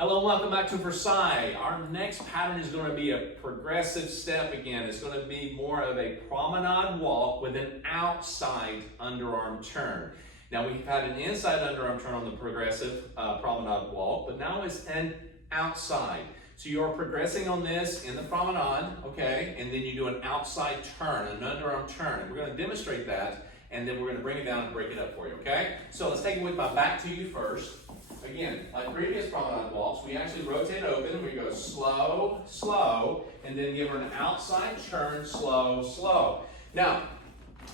Hello and welcome back to Versailles. Our next pattern is going to be a progressive step again. It's going to be more of a promenade walk with an outside underarm turn. Now we've had an inside underarm turn on the progressive promenade walk, but now it's an outside. So you're progressing on this in the promenade, okay, and then you do an outside turn, an underarm turn. And we're going to demonstrate that, and then we're going to bring it down and break it up for you, okay? So let's take it with my back to you first. Again, like previous promenade walks, we actually rotate open. We go slow, slow, and then give her an outside turn, slow, slow. Now,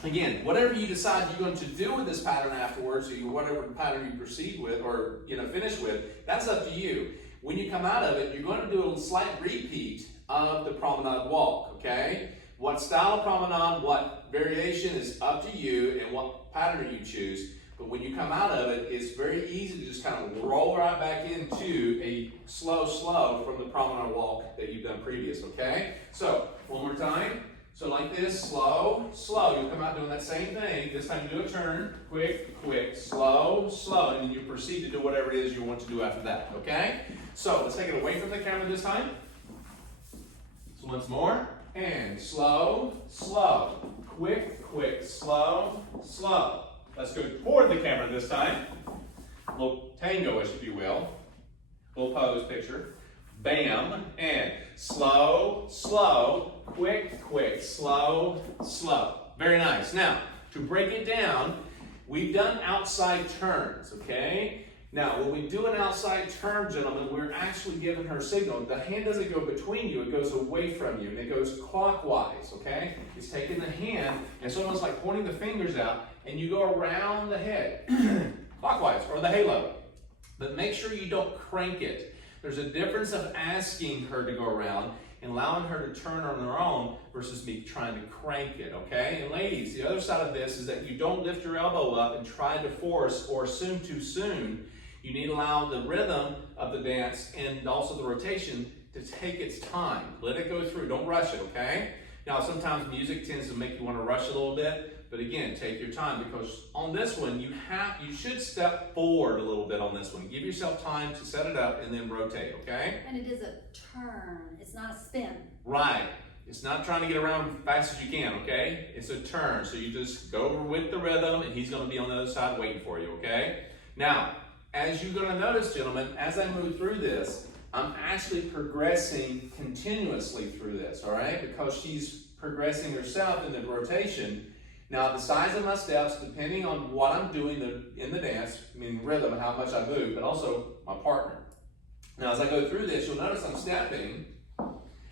again, whatever you decide you're going to do with this pattern afterwards, or whatever pattern you proceed with or finish with, that's up to you. When you come out of it, you're going to do a slight repeat of the promenade walk, okay? What style of promenade, what variation is up to you, and what pattern you choose. But when you come out of it, it's very easy to just kind of roll right back into a slow, slow from the promenade walk that you've done previous, okay? So, one more time. So like this, slow, slow. You'll come out doing that same thing. This time you do a turn, quick, quick, slow, slow, and then you proceed to do whatever it is you want to do after that, okay? So, let's take it away from the camera this time. So once more, and slow, slow, quick, quick, slow, slow. Let's go toward the camera this time. A little tango-ish, if you will. A little pose picture. Bam, and slow, slow, quick, quick, slow, slow. Very nice. Now, to break it down, we've done outside turns, okay? Now, when we do an outside turn, gentlemen, we're actually giving her a signal. The hand doesn't go between you, it goes away from you, and it goes clockwise, okay? It's taking the hand, and it's almost like pointing the fingers out, and you go around the head, clockwise, or the halo. But make sure you don't crank it. There's a difference of asking her to go around and allowing her to turn on her own versus me trying to crank it, okay? And ladies, the other side of this is that you don't lift your elbow up and try to force or assume too soon. You need to allow the rhythm of the dance and also the rotation to take its time. Let it go through, don't rush it, okay? Now, sometimes music tends to make you want to rush a little bit, but again, take your time, because on this one, you should step forward a little bit on this one. Give yourself time to set it up and then rotate, okay? And it is a turn, it's not a spin. Right. It's not trying to get around as fast as you can, okay? It's a turn, so you just go over with the rhythm, and he's going to be on the other side waiting for you, okay? Now, as you're going to notice, gentlemen, as I move through this, I'm actually progressing continuously through this, all right? Because she's progressing herself in the rotation. Now, the size of my steps, depending on what I'm doing in the dance, meaning rhythm and how much I move, but also my partner. Now, as I go through this, you'll notice I'm stepping,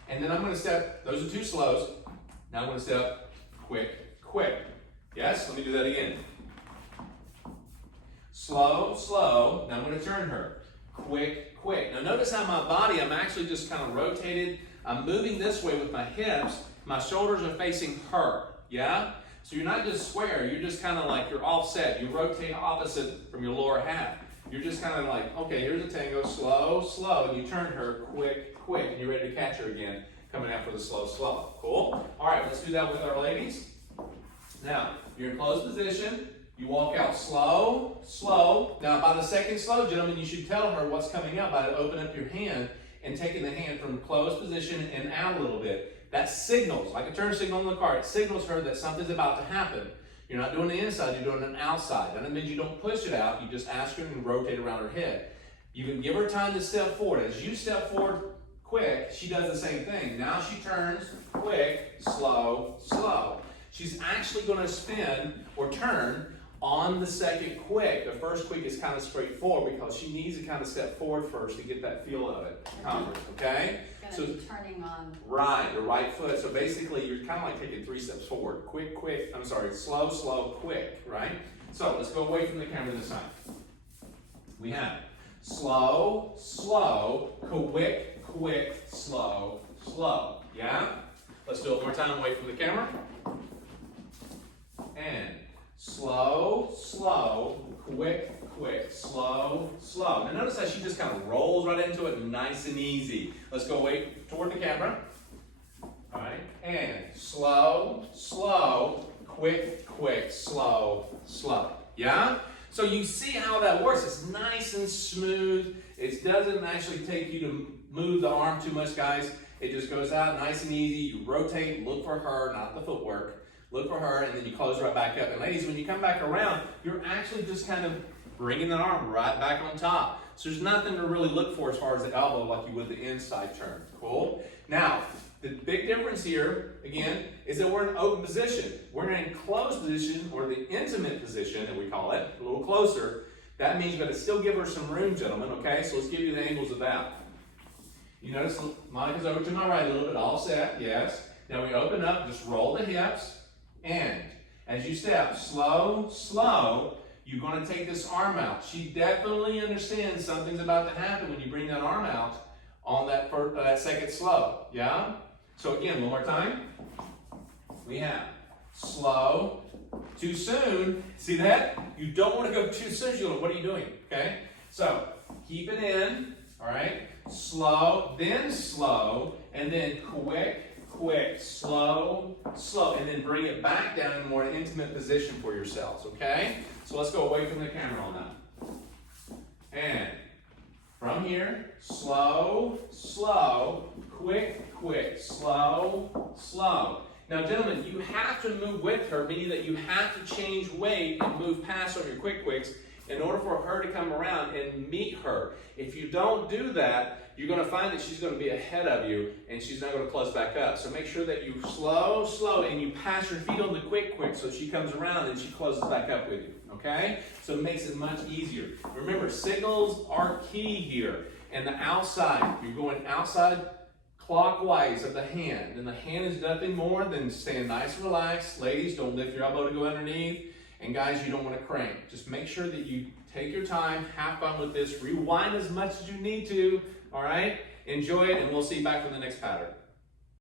and then I'm going to step, those are two slows. Now I'm going to step quick, quick. Yes? Let me do that again. Slow, slow. Now I'm going to turn her. Quick, quick. Now notice how my body, I'm actually just kind of rotated. I'm moving this way with my hips. My shoulders are facing her. Yeah? So you're not just square. You're just kind of like you're offset. You rotate opposite from your lower half. You're just kind of like, okay, here's a tango. Slow, slow. And you turn her quick, quick. And you're ready to catch her again. Coming after the slow, slow. Cool? All right, let's do that with our ladies. Now, you're in closed position. You walk out slow, slow. Now, by the second slow, gentlemen, you should tell her what's coming up by opening up your hand and taking the hand from closed position and out a little bit. That signals, like a turn signal on the car, it signals her that something's about to happen. You're not doing the inside, you're doing an outside. That means you don't push it out, you just ask her and rotate around her head. You can give her time to step forward. As you step forward quick, she does the same thing. Now she turns quick, slow, slow. She's actually going to spin or turn on the second quick. The first quick is kind of straightforward because she needs to kind of step forward first to get that feel of it, comfort, okay? It's going to be turning on. Right, your right foot. So basically, you're kind of like taking 3 steps forward. Quick, quick, I'm sorry, slow, slow, quick, right? So let's go away from the camera this time. We have slow, slow, quick, quick, slow, slow. Yeah? Let's do it one more time away from the camera. And slow, slow, quick, quick, slow, slow. Now notice how she just kind of rolls right into it, nice and easy. Let's go away toward the camera. All right, and slow, slow, quick, quick, slow, slow. Yeah? So you see how that works. It's nice and smooth. It doesn't actually take you to move the arm too much, guys. It just goes out nice and easy. You rotate, look for her, not the footwork. Look for her, and then you close right back up. And ladies, when you come back around, you're actually just kind of bringing that arm right back on top. So there's nothing to really look for as far as the elbow like you would the inside turn. Cool? Now, the big difference here, again, is that we're in an open position. We're in an enclosed position, or the intimate position that we call it, a little closer. That means you've got to still give her some room, gentlemen, okay? So let's give you the angles of that. You notice Monica's over to my right a little bit, all set, yes. Now we open up, just roll the hips, and as you step, slow, slow, you're going to take this arm out. She definitely understands something's about to happen when you bring that arm out on that second slow, yeah? So again, one more time. We have slow, too soon. See that? You don't want to go too soon. You're like, what are you doing? Okay? So keep it in, all right? Slow, and then quick, quick, slow, slow, and then bring it back down in a more intimate position for yourselves, okay? So let's go away from the camera on that. And from here, slow, slow, quick, quick, slow, slow. Now, gentlemen, you have to move with her, meaning that you have to change weight and move past on your quick quicks in order for her to come around and meet her. If you don't do that, you're going to find that she's going to be ahead of you and she's not going to close back up. So make sure that you slow, slow, and you pass your feet on the quick quick so she comes around and she closes back up with you. Okay? So it makes it much easier. Remember, signals are key here. And the outside, you're going outside clockwise of the hand. And the hand is nothing more than staying nice and relaxed. Ladies, don't lift your elbow to go underneath. And guys, you don't want to crank. Just make sure that you take your time, have fun with this, rewind as much as you need to, all right? Enjoy it, and we'll see you back for the next pattern.